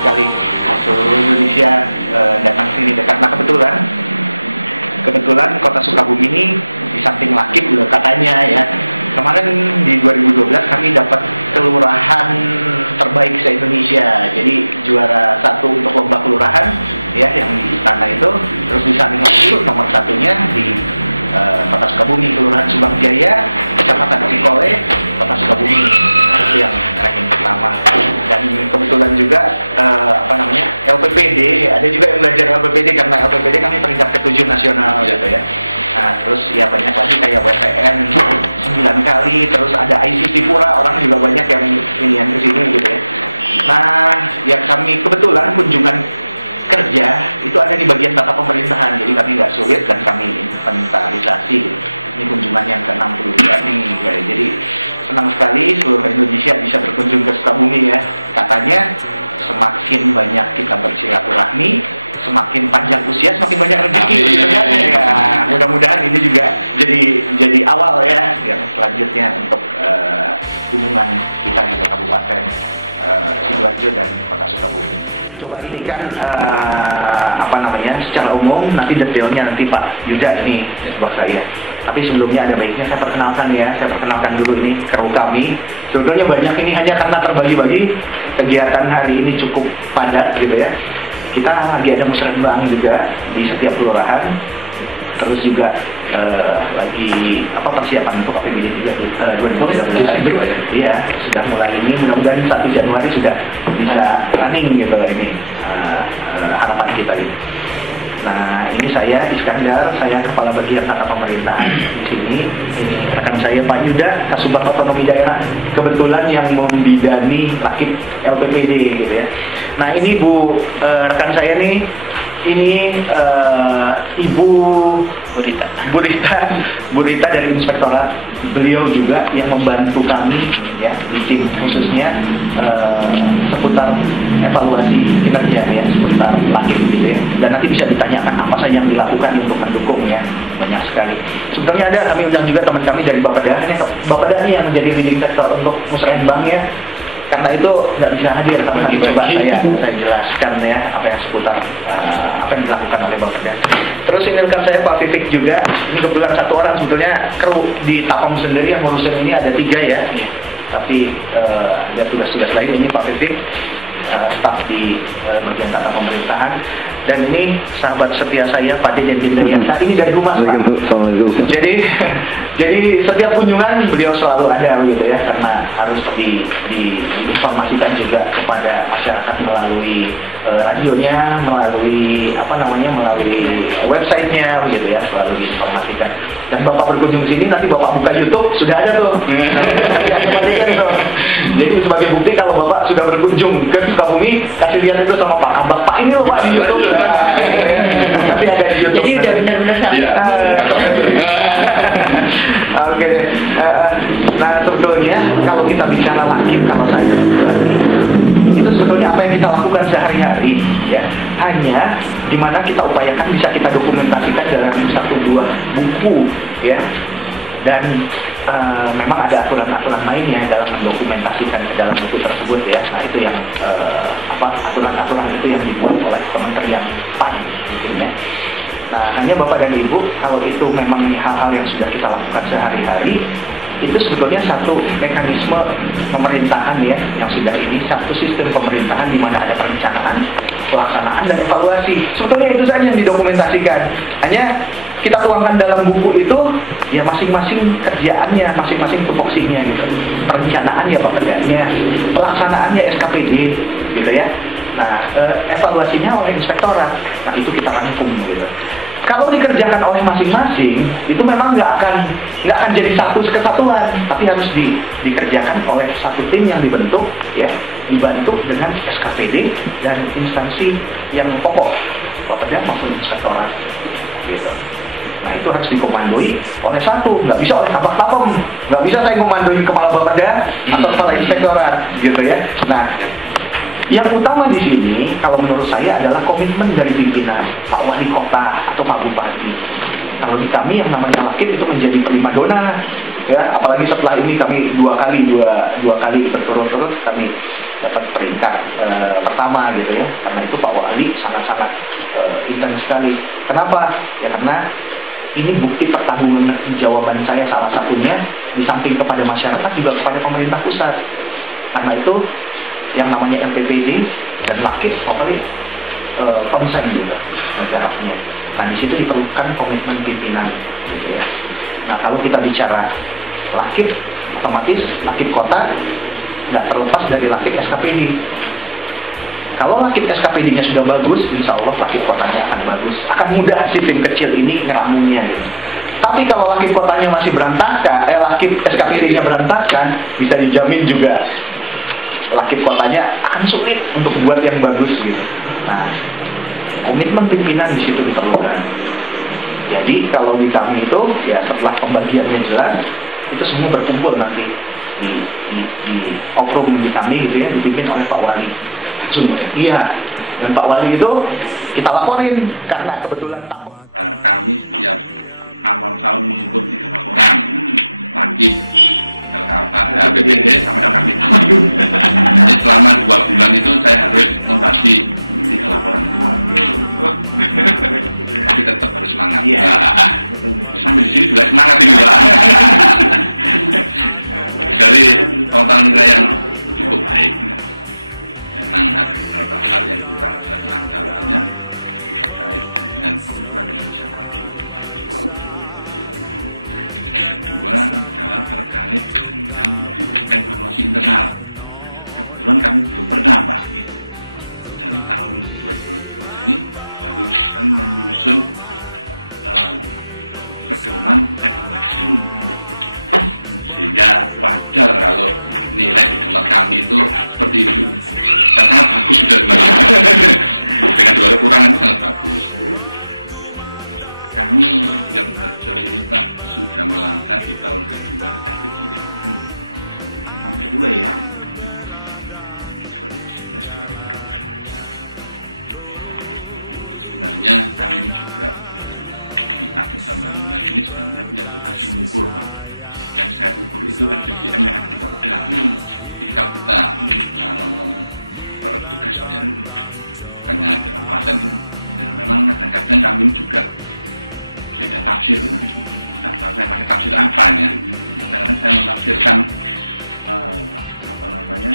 sekali seluruh Indonesia datang sini karena kebetulan Kota Sukabumi ini di samping Lakip loh katanya ya. Kemarin di 2012 kami dapat kelurahan terbaik se-Indonesia. Jadi juara 1 untuk lomba kelurahan ya yang di istana itu. Terus disaring lagi nomor 1-nya di Kota Sukabumi, Kelurahan Subang Jaya, Kecamatan Cikole, Kota Sukabumi. Nah, itu yang ranking pertama. Dan kebetulan juga LPPD, ada juga yang belajar LPPD karena LPPD kami peringkat ke-7 nasional gitu ya. Nah, terus ya banyak lagi kayak WPN 9 kali, terus ada ICT Pura, orang juga banyak yang kesini gitu ya. Nah, ya kami kebetulan kunjungan kerja itu ada di bagian tata pemerintahan, jadi kami nggak sulit dan kami inventarisasi. Ini kunjungan yang ke-62 nih, jadi senang sekali seluruh Indonesia bisa berkunjung ke Sukabumi ya. Katanya semakin banyak kita bersilaturahmi, semakin panjang usia, semakin banyak rezeki gitu kan. Ya, mudah-mudahan ini juga jadi awal ya yang selanjutnya untuk hubungan kita di Kabupaten Sidoarjo dan Kota Sukabumi. Coba ini kan secara umum, nanti detailnya nanti Pak Yuda ini sebuah saya. Tapi sebelumnya ada baiknya saya perkenalkan dulu ini kru kami. Sebetulnya banyak ini hanya karena terbagi-bagi kegiatan hari ini cukup padat gitu ya. Kita lagi ada musrenbang juga di setiap kelurahan. Terus juga lagi persiapan untuk APBD juga 2013. Iya, sudah mulai ini, mudah-mudahan 1 Januari sudah bisa running gitu ini harapan kita ini. Nah, ini saya Iskandar, saya Kepala Bagian Tata Pemerintahan di sini. Ini rekan saya Pak Yuda, Kasubag Otonomi Daerah, kebetulan yang membidani Lakip LPPD gitu ya. Nah, ini Bu rekan saya nih, ini Ibu Burita dari Inspektorat. Beliau juga yang membantu kami ya di tim khususnya seputar evaluasi kinerja ya, seputar Lakip gitu ya. Dan nanti bisa ditanyakan apa saja yang dilakukan untuk mendukung ya, banyak sekali. Sebetulnya ada kami undang juga teman kami dari Bapeda. Bapeda ini yang menjadi leading sector untuk musrenbang ya. Karena itu nggak bisa hadir, tapi nanti coba saya jelaskan ya apa yang seputar apa yang dilakukan oleh Bapeda. Terus ini rekan saya Pak Vivik juga, ini kebetulan 1 orang, sebetulnya kru di Tapom sendiri yang ngurusin ini ada 3 ya. Tapi ada tugas-tugas lain, ini Pak Vivik, staf di bagian tata pemerintahan. Dan ini sahabat setia saya Pak Deddy Darianta, ini dari rumah Pak. Jadi setiap kunjungan beliau selalu ada begitu ya, karena harus diinformasikan juga kepada masyarakat melalui radionya, melalui melalui websitenya begitu ya, selalu diinformasikan. Dan Bapak berkunjung sini, nanti Bapak buka YouTube, sudah ada tuh. Jadi sebagai bukti kalau Bapak sudah berkunjung ke Sukabumi, kasih lihat itu sama Pak Kabak, Pak ini loh Pak di YouTube. Tapi ada di YouTube. Jadi udah benar-benar Oke. Nah, sebetulnya kalau kita bicara Lakip, kalau saya itu sebetulnya apa yang kita lakukan sehari-hari ya, hanya dimana kita upayakan bisa kita dokumentasikan dalam 1-2 buku ya. Dan memang ada aturan-aturan lainnya dalam mendokumentasikan ke dalam buku tersebut ya. Nah, itu yang aturan-aturan itu yang dibuat oleh Kementerian PAN mungkin ya. Nah, hanya Bapak dan Ibu, kalau itu memang hal-hal yang sudah kita lakukan sehari-hari, itu sebetulnya satu mekanisme pemerintahan ya, yang sudah ini satu sistem pemerintahan di mana ada perencanaan, pelaksanaan, dan evaluasi. Sebetulnya itu saja yang didokumentasikan. Hanya kita tuangkan dalam buku itu ya masing-masing kerjaannya, masing-masing tupoksinya gitu. Perencanaannya, pekerjaannya, pelaksanaannya SKPD gitu ya. Nah, evaluasinya oleh inspektorat. Nah, itu kita rangkum gitu. Kalau dikerjakan oleh masing-masing, itu memang nggak akan jadi satu kesatuan, tapi harus dikerjakan oleh satu tim yang dibentuk, ya, dibantu dengan SKPD dan instansi yang pokok, Bapeda maupun inspektorat, gitu. Nah, itu harus dikomandoi oleh satu, nggak bisa oleh Kabak Tapem, nggak bisa saya komandoi kepala Bapeda atau kepala inspektorat, gitu ya. Nah, yang utama di sini, kalau menurut saya adalah komitmen dari pimpinan, Pak Wali Kota atau Pak Bupati. Kalau di kami yang namanya Lakip itu menjadi primadona, ya. Apalagi setelah ini kami dua kali berturut-turut kami dapat peringkat pertama gitu ya. Karena itu Pak Wali sangat-sangat intens sekali. Kenapa? Ya karena ini bukti pertanggungan jawaban saya salah satunya di samping kepada masyarakat juga kepada pemerintah pusat. Karena itu yang namanya LPPD dan LAKIP pokoknya konsen juga jaraknya. Nah di situ diperlukan komitmen pimpinan, gitu ya. Nah kalau kita bicara LAKIP, otomatis LAKIP kota nggak terlepas dari LAKIP SKPD. Kalau LAKIP SKPD-nya sudah bagus, insya Allah LAKIP kotanya akan bagus. Akan mudah si tim kecil ini ngeramunya. Gitu. Tapi kalau LAKIP kotanya masih berantakan, LAKIP SKPD-nya berantakan, bisa dijamin juga LAKIP kotanya akan sulit untuk buat yang bagus gitu. Nah, komitmen pimpinan di situ diperlukan. Jadi kalau di kami itu ya setelah pembagiannya jelas, itu semua berkumpul nanti di oknum di kami gitu ya, dipimpin oleh Pak Wali. Iya. Dan Pak Wali itu kita laporin karena kebetulan kami setiap awal tahun mengumpul 3 laporan lagi LPPD sama LKP. Jadi selama 2 bulan itu saya harus membagi 3 laporan. Tapi tetap harus semangat. Sampai di sini juga semangat ini Pak. Dari total nilai yang cukup baik. Memang ada beberapa hal yang kurang, tapi antaranya terkait dengan pengumpulan Indonesia. Yang kedua adalah terkait dengan evaluasi internal. Kebetulan kami belum pernah Pak, dan tahun 2020 ini baru akan menyusun pedoman evaluasi, sehingga wajar kalau nilai di tempat kami itu seperti itu. Dan sangat bagus sudah dengan 2 kekurangan itu sangat bagus. Kami juga benar ini Pak sudah melangkah di tahun kedua LPPD. Tahun kedua ya. 2011-2012. Sebenarnya kami ini juga di Agenda Bangunan ini sebenarnya punya tugas mengukur Pak. Yang saya ukur itu RPJM yang ada di Bapeda. Jadi kalau kita ngomong bertugas soalnya bukannya ada kabupaten ya. Nah, memang kadang-kadang kami juga beda tafsir. Nah, saya pakai tafsir apa ya? Kadang-kadang saya menafsirkan apa namanya